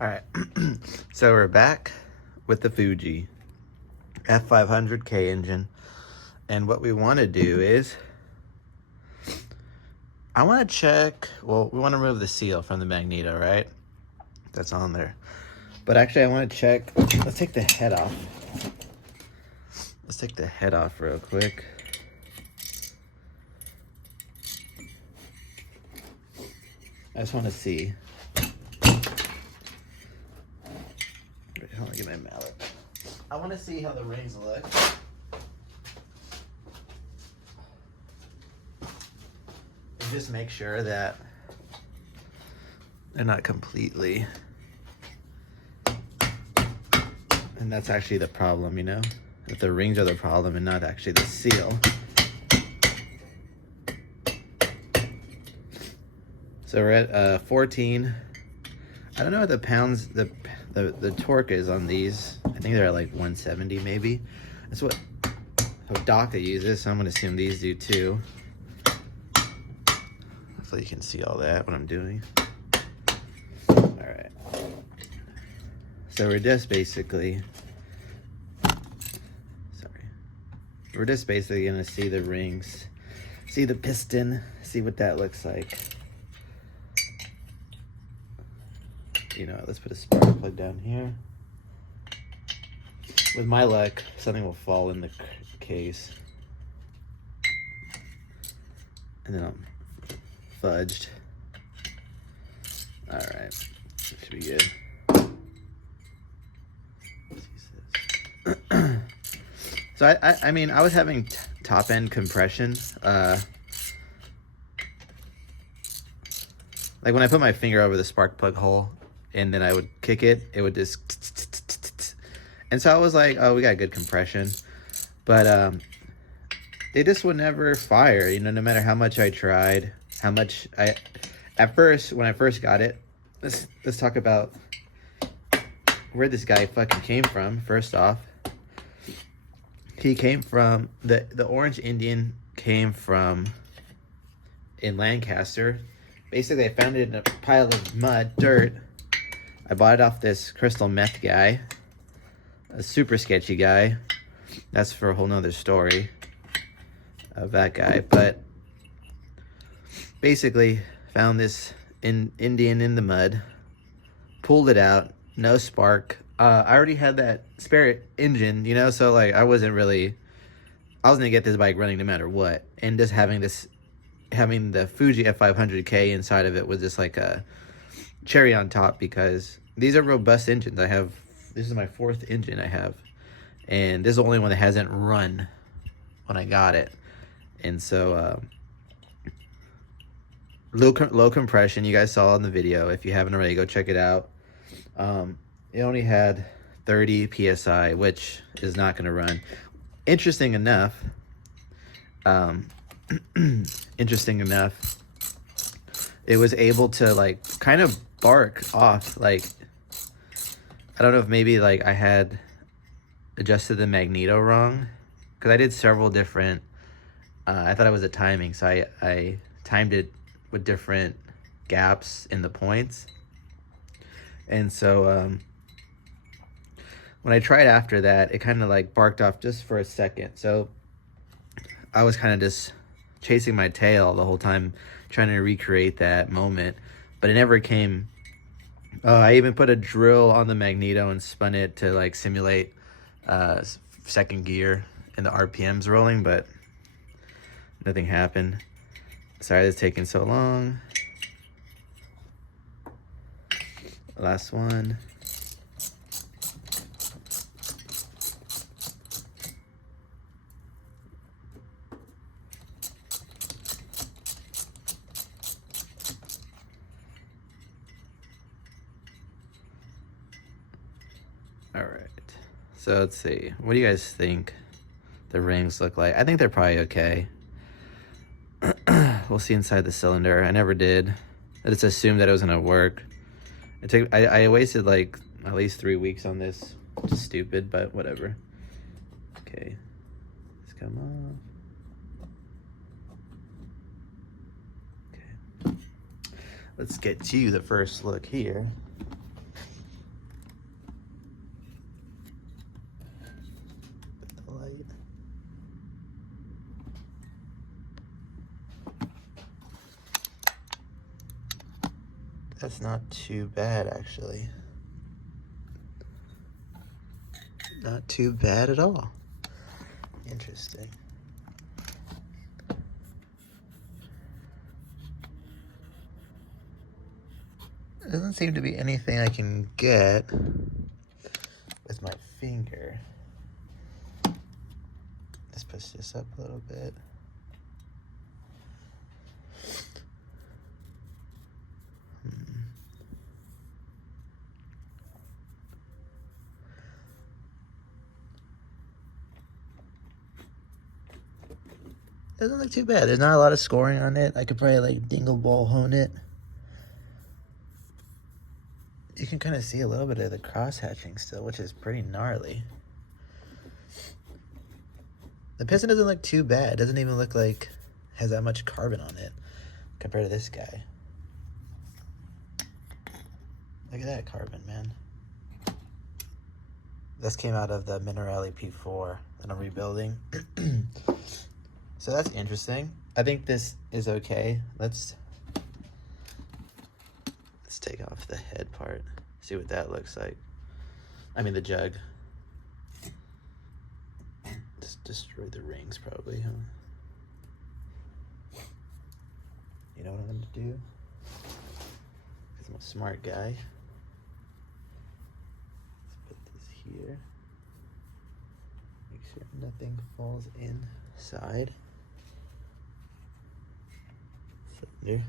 All right, so we're back with the Fuji F500K engine, and what we want to do is, I want to check, well, we want to remove the seal from the magneto, right? That's on there. But actually I want to check, let's take the head off. Let's take the head off real quick. I just want to see. Hold on, get my mallet. I want to see how the rings look. And just make sure that they're not completely. And that's actually the problem, you know? That the rings are the problem and not actually the seal. So we're at 14. I don't know what the pounds, the torque is on these. I think they're at like 170 maybe. That's what Doc uses, so I'm gonna assume these do too. Hopefully you can see all that, what I'm doing. All right. So we're just basically, we're just basically gonna see the rings, see the piston, see what that looks like. You know, let's put a spark plug down here. With my luck, something will fall in the case. And then I'm fudged. All right, should be good. So I mean, I was having top end compression. Like when I put my finger over the spark plug hole and then I would kick it, it would just, and so I was like, oh, we got good compression, but they just would never fire, you know, no matter how much I tried, at first, when I first got it, let's talk about where this guy fucking came from. First off, he came from, the Orange Indian came from in Lancaster. Basically, I found it in a pile of mud, dirt. I bought it off this crystal meth guy, a super sketchy guy. That's for a whole nother story of that guy. But basically, found this Indian in the mud, pulled it out, no spark. I already had that spare engine, you know, so like I was gonna get this bike running no matter what. And just having the Fuji F500K inside of it was just like a cherry on top, because these are robust engines. This is my 4th engine I have, and this is the only one that hasn't run when I got it. And so low compression, you guys saw in the video. If you haven't already, go check it out. It only had 30 psi, which is not going to run. Interesting enough, it was able to like kind of bark off. Like, I don't know if maybe like I had adjusted the magneto wrong, because I did several different, I thought it was a timing, so I timed it with different gaps in the points. And so when I tried after that, it kind of like barked off just for a second. So I was kind of just chasing my tail the whole time, trying to recreate that moment, but it never came. I even put a drill on the magneto and spun it to like simulate second gear and the RPMs rolling, but nothing happened. Sorry it's taking so long. Last one. All right, so let's see. What do you guys think the rings look like? I think they're probably okay. We'll see inside the cylinder. I never did. I just assumed that it was gonna work. I wasted like at least 3 weeks on this, which is stupid, but whatever. Okay, let's come off. Okay, let's get to the first look here. light. That's not too bad, actually. Not too bad at all. Interesting. There doesn't seem to be anything I can get with my finger. Let's push this up a little bit. Doesn't look too bad. There's not a lot of scoring on it. I could probably like dingle ball hone it. You can kind of see a little bit of the cross hatching still, which is pretty gnarly. The piston doesn't look too bad. It doesn't even look like it has that much carbon on it compared to this guy. Look at that carbon, man. This came out of the Minerali P4 that I'm rebuilding. So that's interesting. I think this is okay. Let's take off the head part. See what that looks like. I mean the jug. Just destroy the rings probably, huh? You know what I'm gonna do? Because I'm a smart guy. Let's put this here. Make sure nothing falls inside. Cylinder.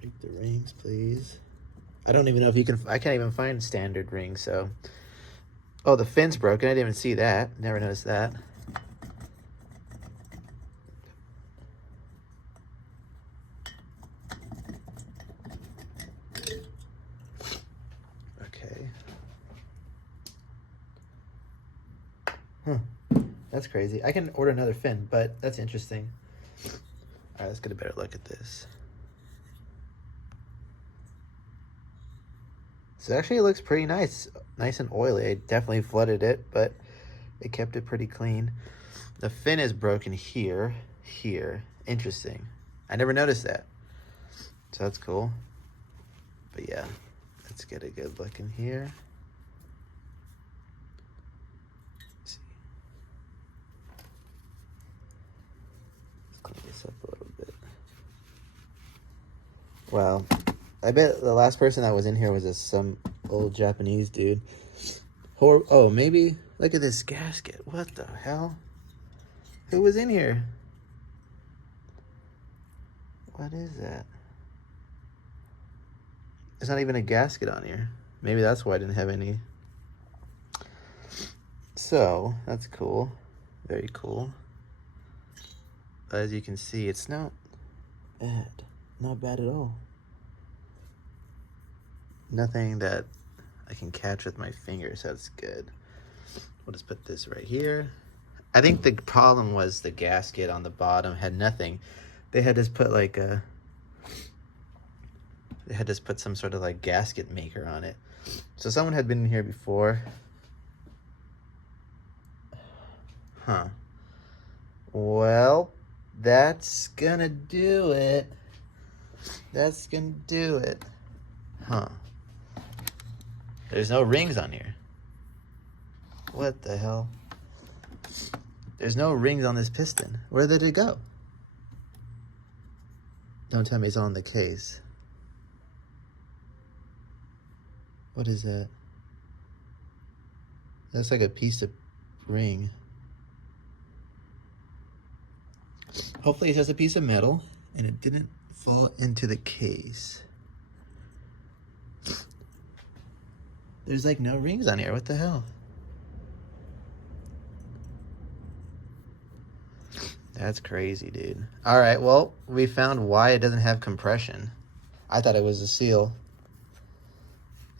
Break the rings, please. I don't even know if you can, I can't even find standard rings, so. Oh, the fin's broken. I didn't even see that. Never noticed that. Okay. Huh. That's crazy. I can order another fin, but that's interesting. All right, let's get a better look at this. So actually it looks pretty nice. Nice and oily. I definitely flooded it, but it kept it pretty clean. The fin is broken here. Interesting. I never noticed that. So that's cool. But yeah, let's get a good look in here. Let's see. Let's clean this up a little bit. Wow. I bet the last person that was in here was some old Japanese dude. Oh, maybe. Look at this gasket. What the hell? Who was in here? What is that? There's not even a gasket on here. Maybe that's why I didn't have any. So, that's cool. Very cool. As you can see, it's not bad. Not bad at all. Nothing that I can catch with my fingers, so that's good. We'll just put this right here. I think the problem was the gasket on the bottom had nothing. They had just put like a, they had just put some sort of like gasket maker on it. So someone had been in here before. Huh. Well, that's gonna do it. That's gonna do it. Huh. There's no rings on here. What the hell? There's no rings on this piston. Where did it go? Don't tell me it's on the case. What is that? That's like a piece of ring. Hopefully it's just a piece of metal and it didn't fall into the case. There's like no rings on here. What the hell? That's crazy, dude. All right, well, we found why it doesn't have compression. I thought it was a seal.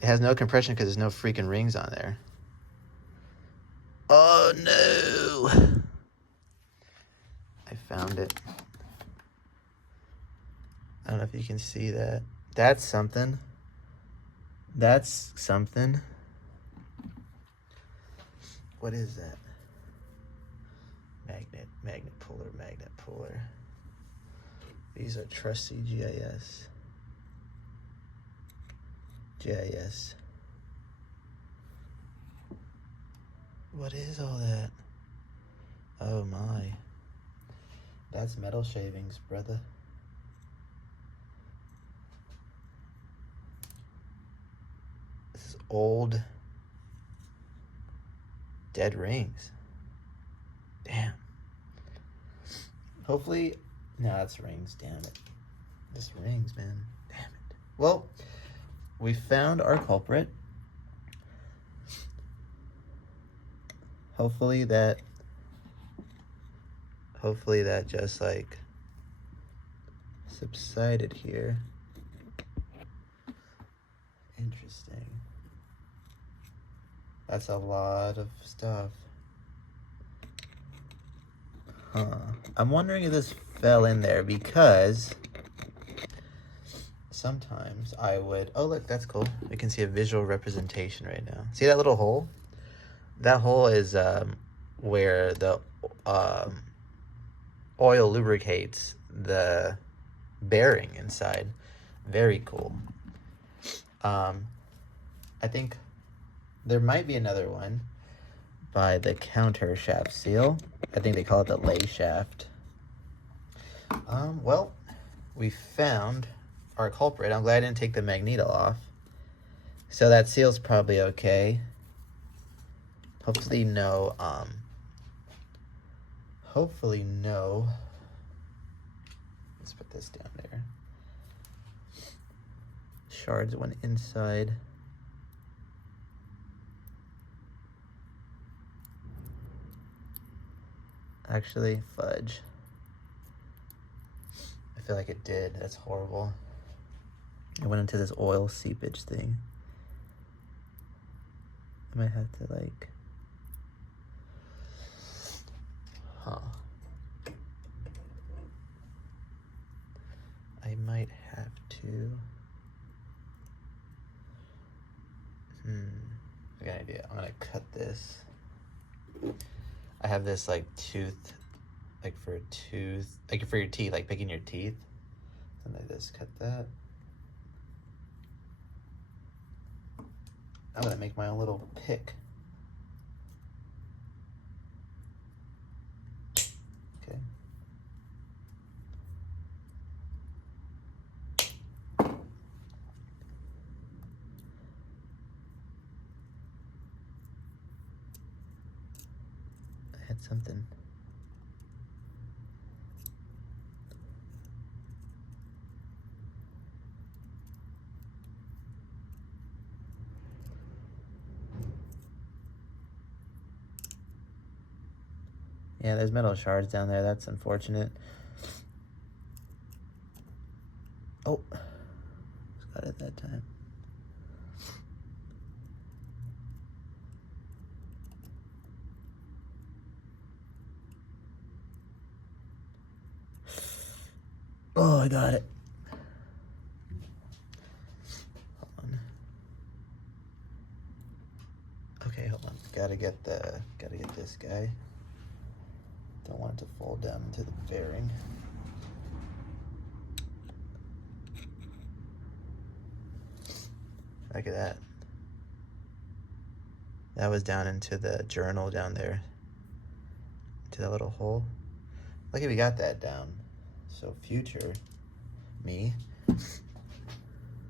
It has no compression because there's no freaking rings on there. Oh, no. I found it. know if you can see that. That's something. That's something. What is that? Magnet puller. These are trusty GIS. What is all that? Oh my. That's metal shavings, brother. This is old dead rings. Damn. Hopefully, no, that's rings, damn it. Just rings, man. Damn it. Well, we found our culprit. Hopefully that just like subsided here. Interesting. That's a lot of stuff. Huh. I'm wondering if this fell in there because sometimes I would, oh look, that's cool. We can see a visual representation right now. See that little hole? That hole is where the oil lubricates the bearing inside. Very cool. I think there might be another one by the counter shaft seal. I think they call it the lay shaft. Well, we found our culprit. I'm glad I didn't take the magneto off. So that seal's probably okay. Hopefully no, let's put this down there. Shards went inside. Actually, fudge. I feel like it did. That's horrible. It went into this oil seepage thing. I might have to like... I might have to... I got an idea. I'm gonna cut this. I have this like tooth, like for a tooth, like for your teeth, like picking your teeth. Something like this, cut that. I'm gonna make my own little pick. Okay. I had something. Yeah, there's metal shards down there. That's unfortunate. Oh, got it that time. Oh, I got it. Hold on. Okay, hold on. Gotta get this guy. Don't want it to fall down into the bearing. Look at that. That was down into the journal down there. To that little hole. Look at we got that down. So future me.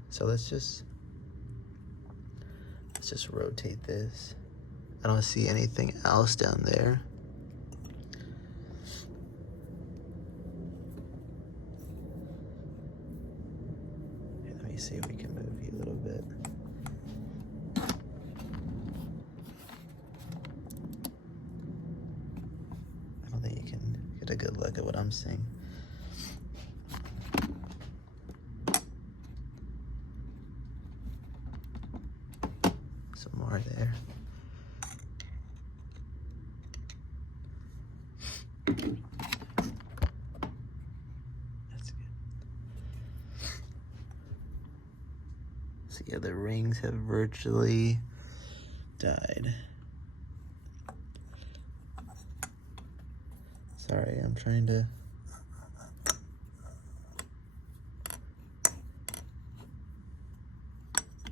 So let's just rotate this. I don't see anything else down there. Let me see if we can move you a little bit. I don't think you can get a good look at what I'm seeing. Some more there. That's good. rings have virtually died. Sorry, I'm trying to...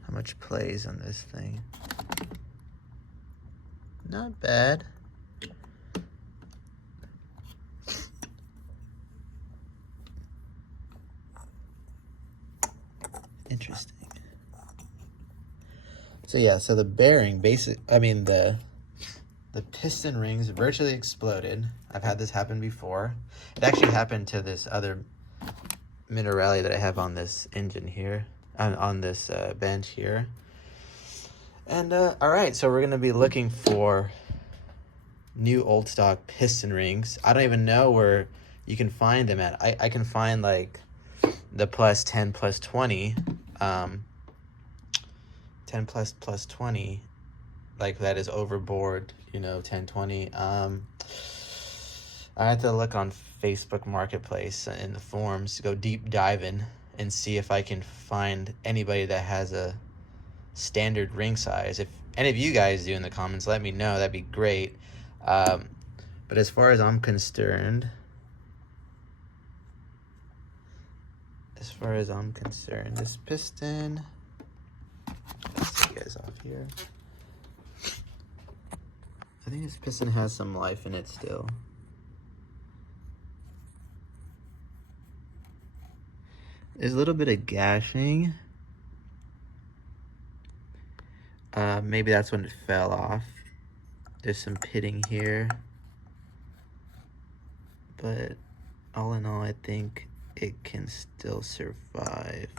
How much plays on this thing? Not bad. Interesting. So yeah, so the bearing, the piston rings virtually exploded. I've had this happen before. It actually happened to this other Minerali that I have on this engine here, on this bench here. And all right, so we're gonna be looking for new old stock piston rings. I don't even know where you can find them at. I can find like the plus 10 plus 20, 10 plus 20, like that is overboard, you know, 10, 20. I have to look on Facebook Marketplace in the forums to go deep diving and see if I can find anybody that has a standard ring size. If any of you guys do in the comments, let me know. That'd be great. But as far as I'm concerned, this piston, let's take you guys off here. I think this piston has some life in it still. There's a little bit of gashing. Maybe that's when it fell off. There's some pitting here. But all in all, I think it can still survive.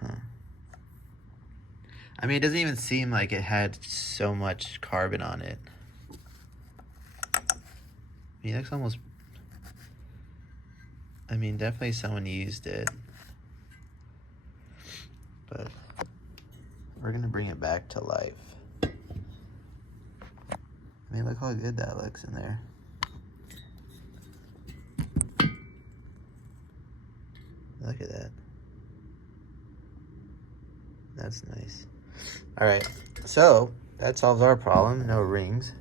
Huh. I mean, it doesn't even seem like it had so much carbon on it. I mean, that's almost... I mean, definitely someone used it. But we're gonna bring it back to life. I mean, look how good that looks in there. Look at that. That's nice. All right, so that solves our problem. No rings.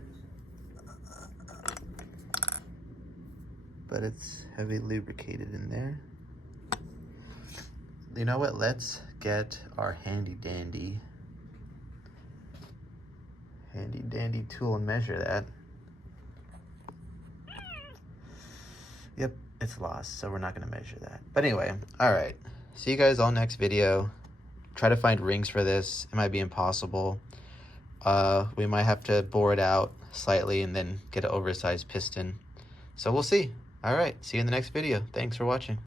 But it's heavily lubricated in there. You know what? Let's get our handy dandy tool and measure that. Yep, it's lost, so we're not gonna measure that. But anyway, all right. See you guys all next video. Try to find rings for this. It might be impossible. We might have to bore it out slightly and then get an oversized piston. So we'll see. All right, see you in the next video. Thanks for watching.